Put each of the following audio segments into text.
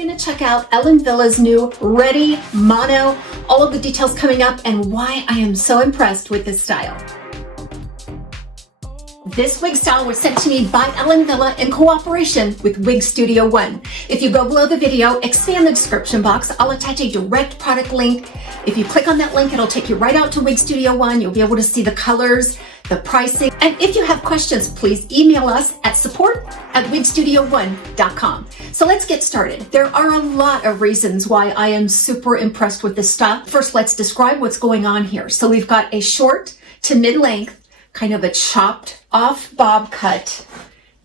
We're going to check out Ellen Villa's new Ready Mono, all of the details coming up, and why I am so impressed with this style. This wig style was sent to me by Ellen Villa in cooperation with WIGSTUDIO1. If you go below the video, expand the description box, I'll attach a direct product link. If you click on that link, it'll take you right out to WIGSTUDIO1. You'll be able to see the colors, the pricing, and if you have questions, please email us at support@wigstudio1.com. So let's get started. There are a lot of reasons why I am super impressed with this style. First, let's describe what's going on here. So we've got a short to mid-length, kind of a chopped off bob cut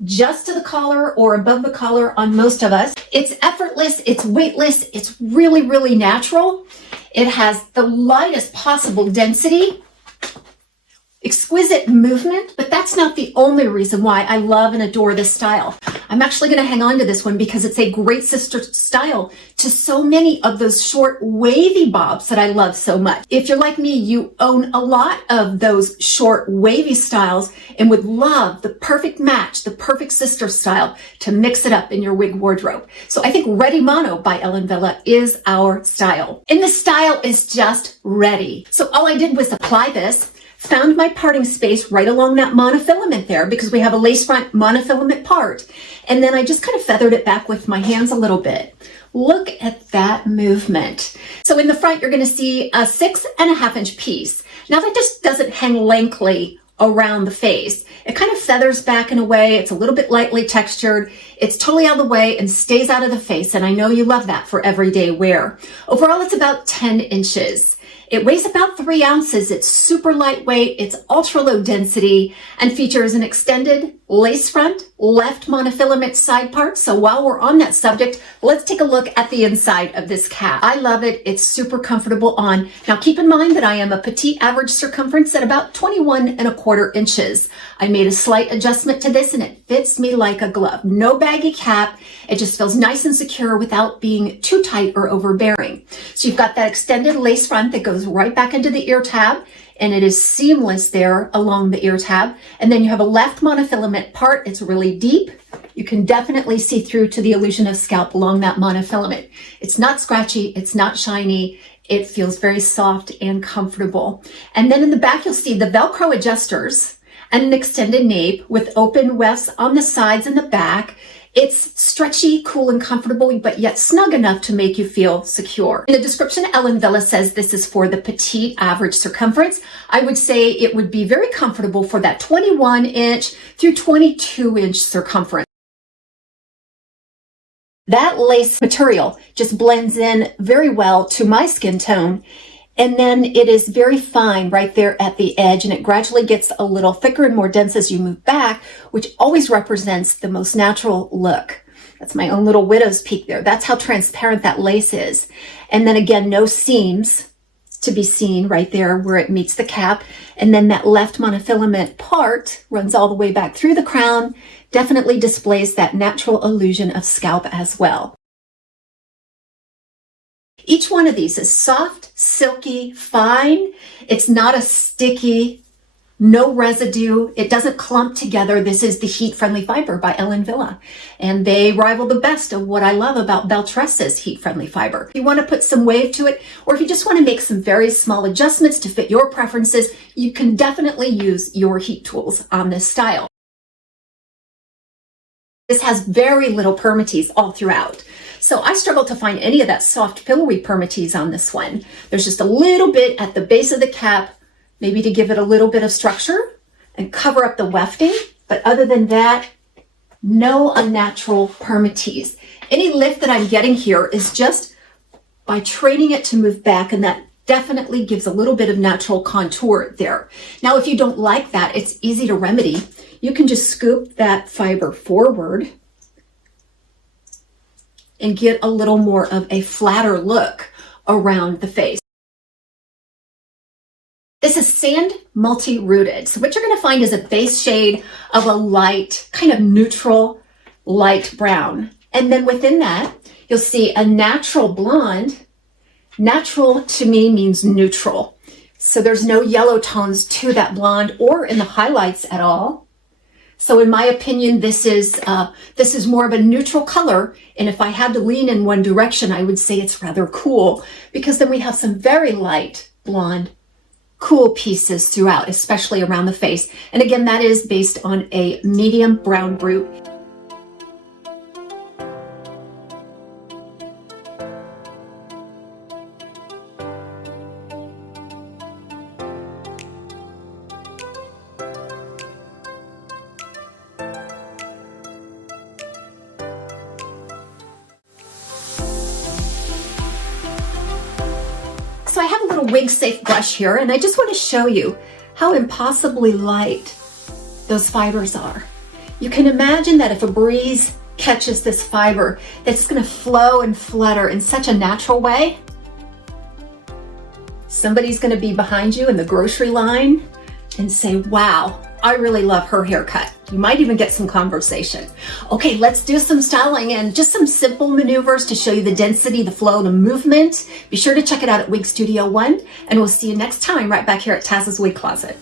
just to the collar or above the collar on most of us. It's effortless, it's weightless, it's really, really natural. It has the lightest possible density, exquisite movement, but that's not the only reason why I love and adore this style. I'm actually going to hang on to this one because it's a great sister style to so many of those short wavy bobs that I love so much. If you're like me, you own a lot of those short wavy styles and would love the perfect match, the perfect sister style to mix it up in your wig wardrobe. So I think Ready Mono by Ellen Villa is our style. And the style is just ready. So all I did was apply this, found my parting space right along that monofilament there because we have a lace front monofilament part. And then I just kind of feathered it back with my hands a little bit. Look at that movement. So in the front, you're going to see a 6.5 inch piece. Now that just doesn't hang lankly around the face. It kind of feathers back in a way. It's a little bit lightly textured. It's totally out of the way and stays out of the face. And I know you love that for everyday wear. Overall, it's about 10 inches. It weighs about 3 ounces. It's super lightweight. It's ultra low density and features an extended lace front, left monofilament side part. So while we're on that subject, let's take a look at the inside of this cap. I love it. It's super comfortable on. Now keep in mind that I am a petite average circumference at about 21.25 inches. I made a slight adjustment to this and it fits me like a glove. No baggy cap. It just feels nice and secure without being too tight or overbearing. So you've got that extended lace front that goes right back into the ear tab, and it is seamless there along the ear tab. And then you have a left monofilament part. It's really deep. You can definitely see through to the illusion of scalp along that monofilament. It's not scratchy. It's not shiny. It feels very soft and comfortable. And then in the back, you'll see the Velcro adjusters and an extended nape with open wefts on the sides and the back. It's stretchy, cool, and comfortable, but yet snug enough to make you feel secure. In the description, Ellen Villa says this is for the petite average circumference. I would say it would be very comfortable for that 21 inch through 22 inch circumference. That lace material just blends in very well to my skin tone. And then it is very fine right there at the edge, and it gradually gets a little thicker and more dense as you move back, which always represents the most natural look. That's my own little widow's peak there. That's how transparent that lace is. And then again, no seams to be seen right there where it meets the cap. And then that left monofilament part runs all the way back through the crown, definitely displays that natural illusion of scalp as well. Each one of these is soft, silky, fine. It's not a sticky, no residue. It doesn't clump together. This is the heat-friendly fiber by Ellen Villa. And they rival the best of what I love about Beltresse's heat-friendly fiber. If you want to put some wave to it, or if you just want to make some very small adjustments to fit your preferences, you can definitely use your heat tools on this style. This has very little permatease all throughout. So I struggled to find any of that soft pillowy permatease on this one. There's just a little bit at the base of the cap, maybe to give it a little bit of structure and cover up the wefting. But other than that, no unnatural permatease. Any lift that I'm getting here is just by training it to move back, and that definitely gives a little bit of natural contour there. Now, if you don't like that, it's easy to remedy. You can just scoop that fiber forward and get a little more of a flatter look around the face. This is sand multi-rooted. So what you're going to find is a base shade of a light, kind of neutral, light brown. And then within that, you'll see a natural blonde. Natural to me means neutral. So there's no yellow tones to that blonde or in the highlights at all. So in my opinion, this is more of a neutral color. And if I had to lean in one direction, I would say it's rather cool, because then we have some very light blonde, cool pieces throughout, especially around the face. And again, that is based on a medium brown root. So I have a little wig safe brush here, and I just want to show you how impossibly light those fibers are. You can imagine that if a breeze catches this fiber, that's going to flow and flutter in such a natural way. Somebody's going to be behind you in the grocery line and say, wow, I really love her haircut. You might even get some conversation. Okay, let's do some styling and just some simple maneuvers to show you the density, the flow, the movement. Be sure to check it out at WIGSTUDIO1, and we'll see you next time right back here at TAZS's Wig Closet.